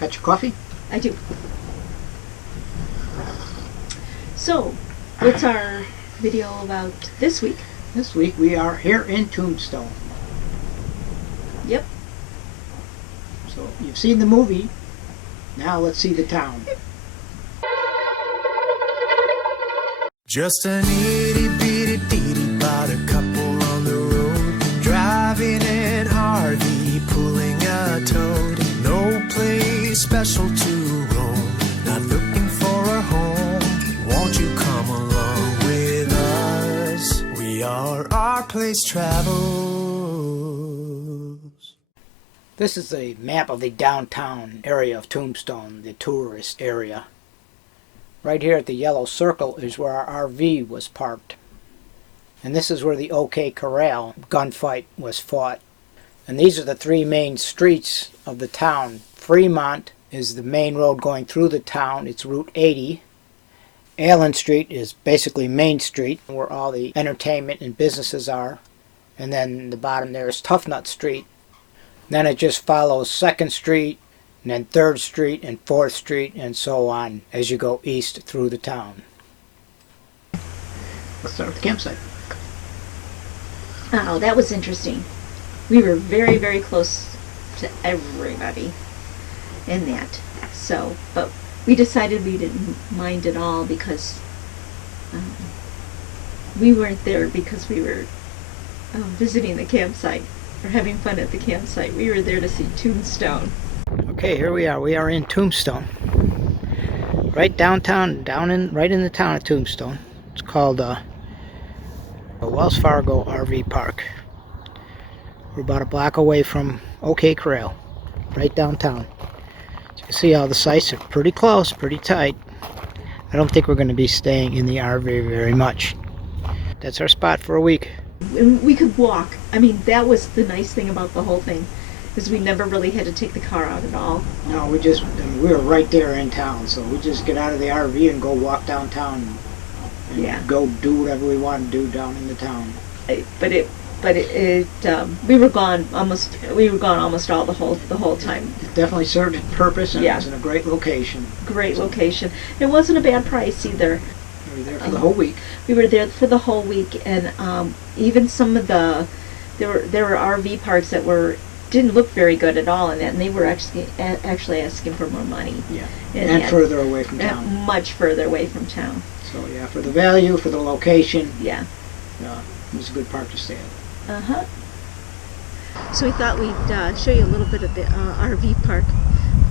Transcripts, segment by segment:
Got your coffee? I do. So, what's our video about this week? This week we are here in Tombstone. Yep. So you've seen the movie, now let's see the town. Just an itty bitty ditty about a couple on the road, driving an RV, pulling a toad. No place special to roam, not looking for a home. Won't you come along with us? We are RPlaceTravels. This is a map of the downtown area of Tombstone, the tourist area. Right here at the yellow circle is where our RV was parked. And this is where the OK Corral gunfight was fought. And these are the three main streets of the town. Fremont is the main road going through the town. It's Route 80. Allen Street is basically Main Street, where all the entertainment and businesses are. And then the bottom there is Tough Nut Street. Then it just follows 2nd Street, and then 3rd Street and 4th Street, and so on as you go east through the town. Let's start with the campsite. Oh, that was interesting. We were very, very close to everybody in that. So, but we decided we didn't mind at all because we weren't there because we were visiting the campsite or having fun at the campsite. We were there to see Tombstone. Okay, here we are. We are in Tombstone. Right downtown, right in the town of Tombstone. It's called Wells Fargo RV Park. We're about a block away from OK Corral, right downtown. As you can see, all the sites are pretty close, pretty tight. I don't think we're going to be staying in the RV very much. That's our spot for a week. And we could walk. I mean, that was the nice thing about the whole thing, is we never really had to take the car out at all. No, we were right there in town, so we just get out of the RV and go walk downtown and go do whatever we want to do down in the town. We were gone almost all the whole time. It definitely served its purpose, and it was in a great location. Great location. It wasn't a bad price either. We were there for the whole week. We were there for the whole week, and even some of there were RV parks that didn't look very good at all in that, and they were actually asking for more money. Yeah, and further away from town. Much further away from town. So yeah, for the value, for the location. Yeah. It was a good park to stay at. Uh-huh. So we thought we'd show you a little bit of the RV park.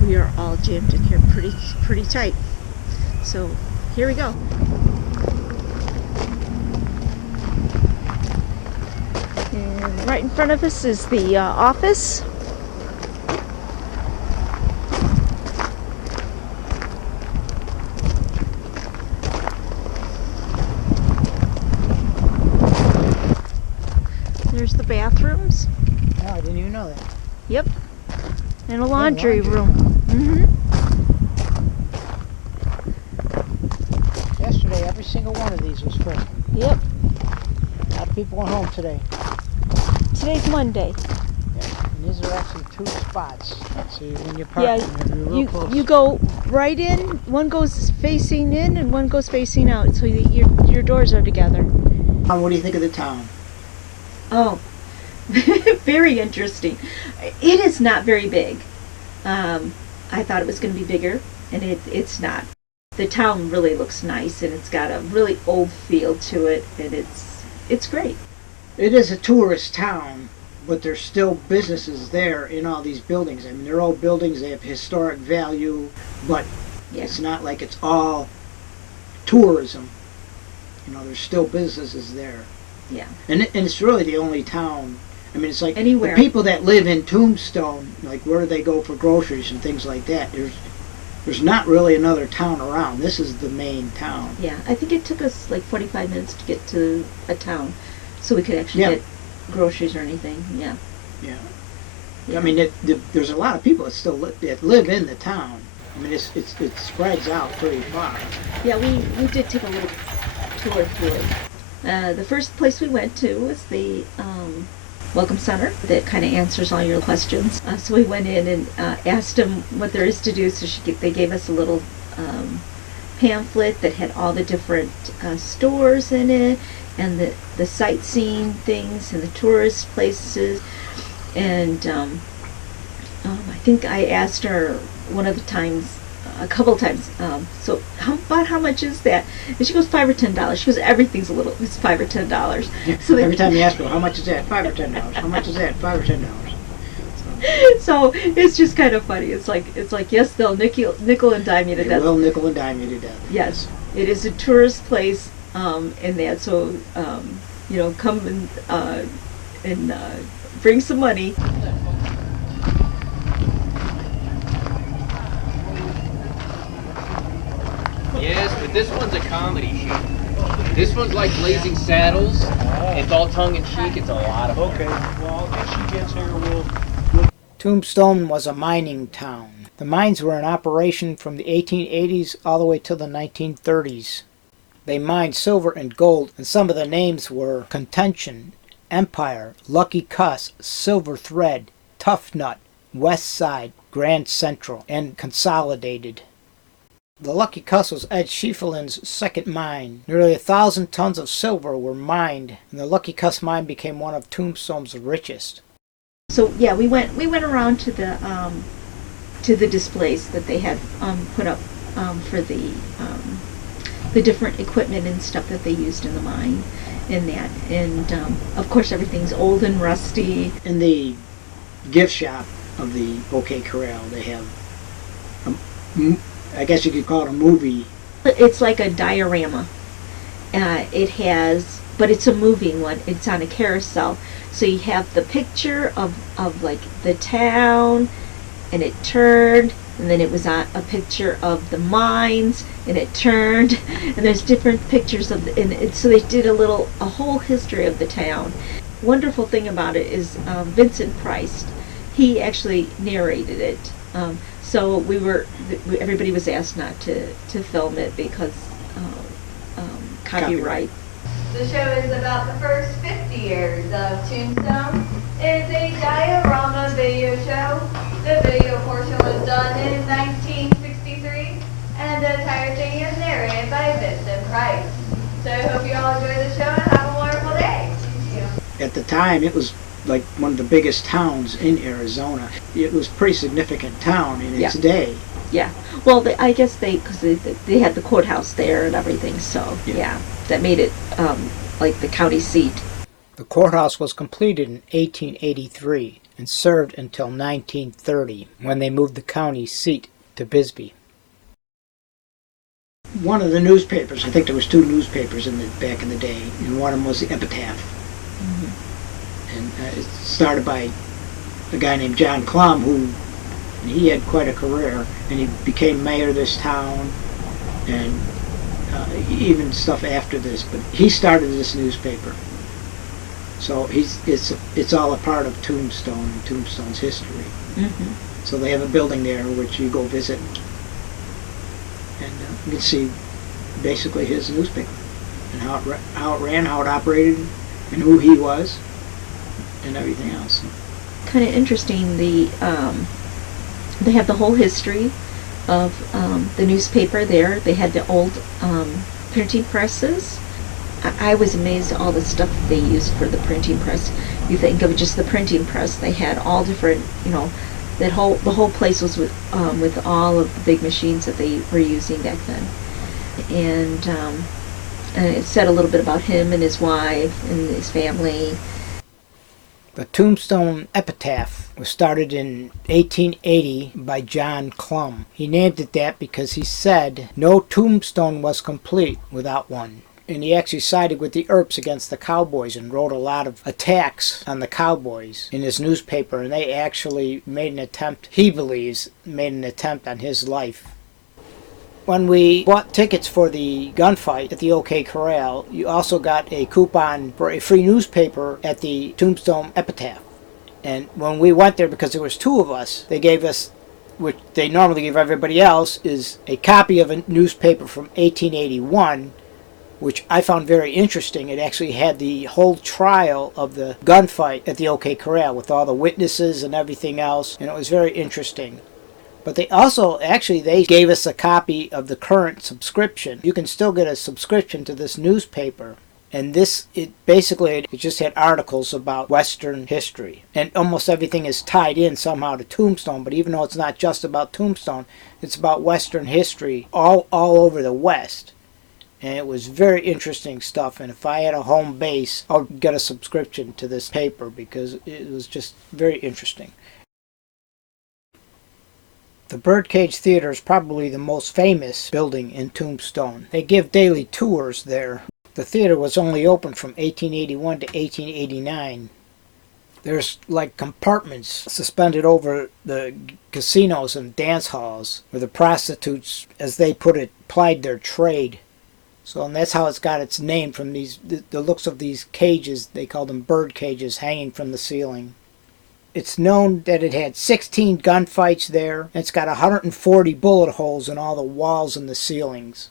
We are all jammed in here pretty tight. So here we go. And right in front of us is the office. There's the bathrooms. Oh, I didn't even know that. Yep. And a laundry room. Mm-hmm. Yesterday, every single one of these was full. Yep. A lot of people went home today. Today's Monday. Yeah, and these are actually 2 spots. So when you're parking, you're real close. You go right in. One goes facing in, and one goes facing out. So your doors are together. What do you think of the town? Oh, very interesting. It is not very big. I thought it was going to be bigger, and it's not. The town really looks nice, and it's got a really old feel to it, and it's great. It is a tourist town, but there's still businesses there in all these buildings. I mean, they're old buildings, they have historic value, but it's not like it's all tourism. You know, there's still businesses there. Yeah. And it's really the only town. I mean, it's like anywhere. The people that live in Tombstone, like where do they go for groceries and things like that, there's not really another town around. This is the main town. Yeah, I think it took us like 45 minutes to get to a town so we could actually get groceries or anything. Yeah. I mean, there's a lot of people that live in the town. I mean, it spreads out pretty far. Yeah, we did take a little tour through it. The first place we went to was the welcome center that kind of answers all your questions. So we went in and asked them what there is to do. So they gave us a little pamphlet that had all the different stores in it, and the sightseeing things and the tourist places. And I think I asked her one of the times, a couple of times, so how much is that? And she goes, $5 or $10. She goes, everything's it's $5 or $10. Yeah. So every time you ask her, how much is that? $5 or $10. How much is that? $5 or $10. So it's just kind of funny. It's like yes, they'll nickel and dime you to They death. will nickel and dime you to death. Yes, it is a tourist place, and that. So come and bring some money. Yes, but this one's a comedy shoot. This one's like Blazing Saddles. It's all tongue-in-cheek. It's a lot of fun. Okay, well, if she gets here, we'll... Tombstone was a mining town. The mines were in operation from the 1880s all the way to the 1930s. They mined silver and gold, and some of the names were Contention, Empire, Lucky Cuss, Silver Thread, Tough Nut, West Side, Grand Central, and Consolidated. The Lucky Cuss was Ed Schiefelin's second mine. Nearly 1,000 tons of silver were mined, and the Lucky Cuss mine became one of Tombstone's richest. So yeah, we went around to the displays that they had put up for the different equipment and stuff that they used in the mine, and that, and of course everything's old and rusty. In the gift shop of the OK Corral, they have, I guess you could call it a movie. It's like a diorama. But it's a moving one. It's on a carousel. So you have the picture of like the town, and it turned, and then it was on a picture of the mines, and it turned, and there's different pictures of so they did a whole history of the town. Wonderful thing about it is Vincent Price, he actually narrated it. So everybody was asked not to film it because copyright. The show is about the first 50 years of Tombstone. It's a diorama video show. The video portion was done in 1963, and the entire thing is narrated by Vincent Price. So I hope you all enjoy the show and have a wonderful day. At the time, it was like one of the biggest towns in Arizona. It was a pretty significant town in its day. Yeah. Well, I guess because they had the courthouse there and everything, so yeah, that made it like the county seat. The courthouse was completed in 1883 and served until 1930, when they moved the county seat to Bisbee. One of the newspapers, I think there was two newspapers back in the day, and one of them was the Epitaph. Mm-hmm. And it started by a guy named John Clum, he had quite a career, and he became mayor of this town, and even stuff after this. But he started this newspaper, so it's all a part of Tombstone and Tombstone's history. Mm-hmm. So they have a building there which you go visit, and you can see basically his newspaper and how it ran, how it operated, and who he was, and everything else. Kind of interesting. They have the whole history of the newspaper there. They had the old printing presses. I was amazed at all the stuff that they used for the printing press. You think of just the printing press. They had all different, the whole place was with all of the big machines that they were using back then. And it said a little bit about him and his wife and his family. The Tombstone Epitaph was started in 1880 by John Clum. He named it that because he said no tombstone was complete without one. And he actually sided with the Earps against the Cowboys and wrote a lot of attacks on the Cowboys in his newspaper, and they actually made an attempt, he believes, on his life. When we bought tickets for the gunfight at the OK Corral, you also got a coupon for a free newspaper at the Tombstone Epitaph. And when we went there, because there was two of us, they gave us, which they normally give everybody else, is a copy of a newspaper from 1881 which I found very interesting. It actually had the whole trial of the gunfight at the OK Corral with all the witnesses and everything else, and it was very interesting. But they also, actually, they gave us a copy of the current subscription. You can still get a subscription to this newspaper. And it just had articles about Western history. And almost everything is tied in somehow to Tombstone, but even though it's not just about Tombstone, it's about Western history all over the West. And it was very interesting stuff. And if I had a home base, I would get a subscription to this paper because it was just very interesting. The Birdcage Theater is probably the most famous building in Tombstone. They give daily tours there. The theater was only open from 1881 to 1889. There's like compartments suspended over the casinos and dance halls where the prostitutes, as they put it, plied their trade. So, and that's how it's got its name, from the looks of these cages. They call them bird cages hanging from the ceiling. It's known that it had 16 gunfights there, and it's got 140 bullet holes in all the walls and the ceilings.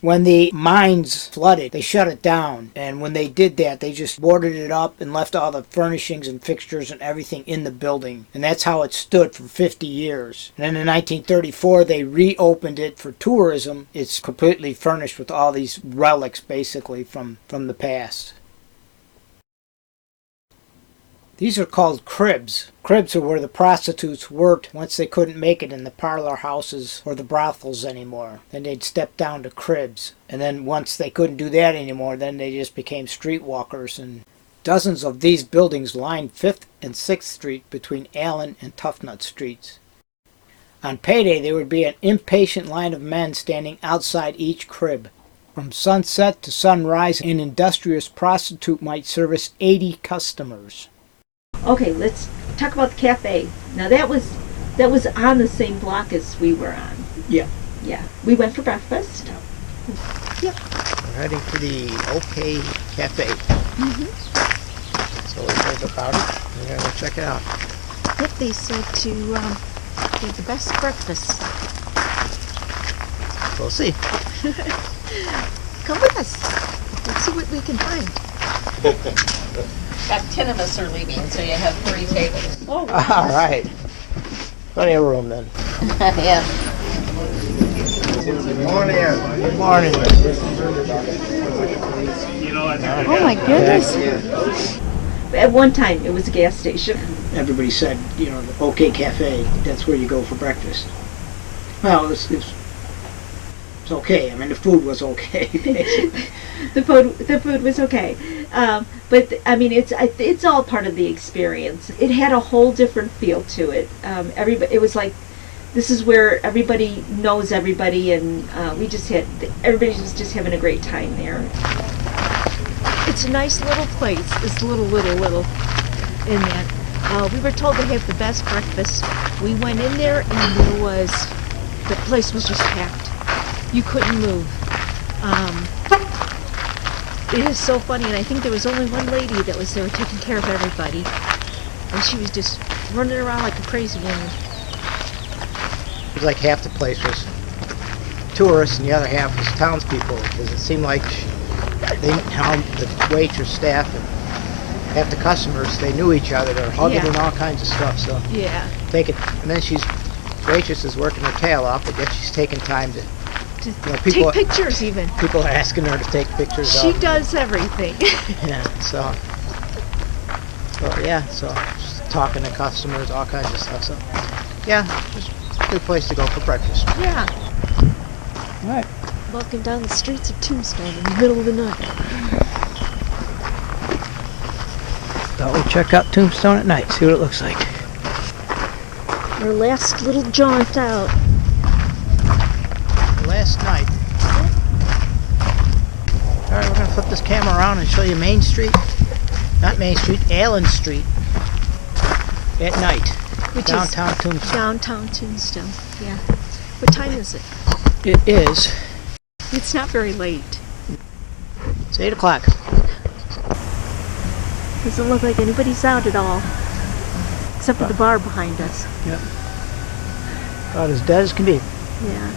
When the mines flooded, they shut it down, and when they did that, they just boarded it up and left all the furnishings and fixtures and everything in the building. And that's how it stood for 50 years. And then in 1934, they reopened it for tourism. It's completely furnished with all these relics, basically, from the past. These are called cribs. Cribs are where the prostitutes worked once they couldn't make it in the parlor houses or the brothels anymore. Then they'd step down to cribs. And then once they couldn't do that anymore, then they just became streetwalkers. And dozens of these buildings line 5th and 6th Street between Allen and Toughnut Streets. On payday, there would be an impatient line of men standing outside each crib. From sunset to sunrise, an industrious prostitute might service 80 customers. Okay, let's talk about the cafe. Now that was on the same block as we were on. Yeah. Yeah. We went for breakfast. Yep. We're heading for the OK Cafe. So we heard about it. We're going to go check it out. Yep, they said to get the best breakfast. We'll see. Come with us. Let's see what we can find. About 10 of us are leaving, so you have 3 tables. Oh. All right. Plenty of room then. Yeah. Good morning. Good morning. Oh my goodness. At one time, it was a gas station. Everybody said, the OK Cafe, that's where you go for breakfast. Well, it's okay. I mean, the food was okay, basically. The food was okay, but I mean, it's all part of the experience. It had a whole different feel to it. It was like, this is where everybody knows everybody, and everybody was just having a great time there. It's a nice little place. It's little in that. We were told to have the best breakfast. We went in there, and the place was just packed. You couldn't move. It is so funny, and I think there was only one lady that was there taking care of everybody, and she was just running around like a crazy woman. It was like half the place was tourists and the other half was townspeople, because it seemed like the waitress staff and half the customers, they knew each other. They're hugging and all kinds of stuff. So Yeah. and then waitress is working her tail off, but yet she's taking time to Take pictures even. People are asking her to take pictures. She does everything. Yeah, so just talking to customers, all kinds of stuff. So yeah, just a good place to go for breakfast. Yeah. All right. Walking down the streets of Tombstone in the middle of the night. Thought we'd check out Tombstone at night, see what it looks like. Our last little jaunt out. Last night. All right, we're going to flip this camera around and show you Main Street. Not Main Street, Allen Street. At night. Which downtown is Tombstone. Downtown Tombstone, yeah. What time is it? It is. It's not very late. It's 8 o'clock. Doesn't look like anybody's out at all. Except for the bar behind us. Yep. About as dead as can be. Yeah.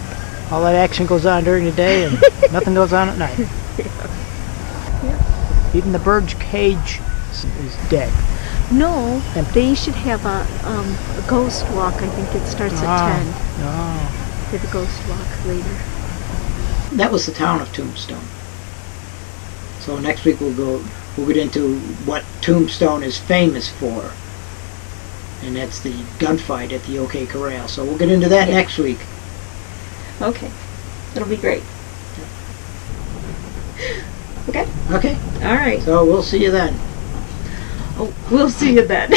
All that action goes on during the day and nothing goes on at night. Even the bird's cage is dead. No, Empty. they should have a ghost walk. I think it starts at 10. Oh. They have a ghost walk later. That was the town of Tombstone. So next week we'll get into what Tombstone is famous for. And that's the gunfight at the OK Corral. So we'll get into that next week. Okay. That'll be great. Okay. Okay. All right. So we'll see you then. Oh, we'll see you then.